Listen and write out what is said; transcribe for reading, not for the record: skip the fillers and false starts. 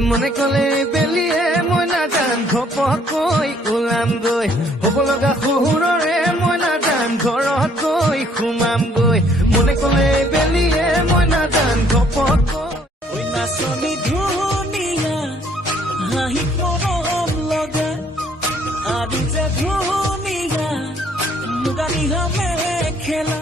মনে কলে বেলিয়ে মই নাজান ঘপকৈ ওলাম গৈ হ'ব লগা শহুৰৰে মই নাজান ঘৰত গৈ সোমামগৈ মনে কলে বেলিয়ে মই নাজান ঘপকৈ নাচনি ধুনীয়া হাঁহি মৰম লগা আদি যে ধুনীয়া মুগা নিহা মেখেলা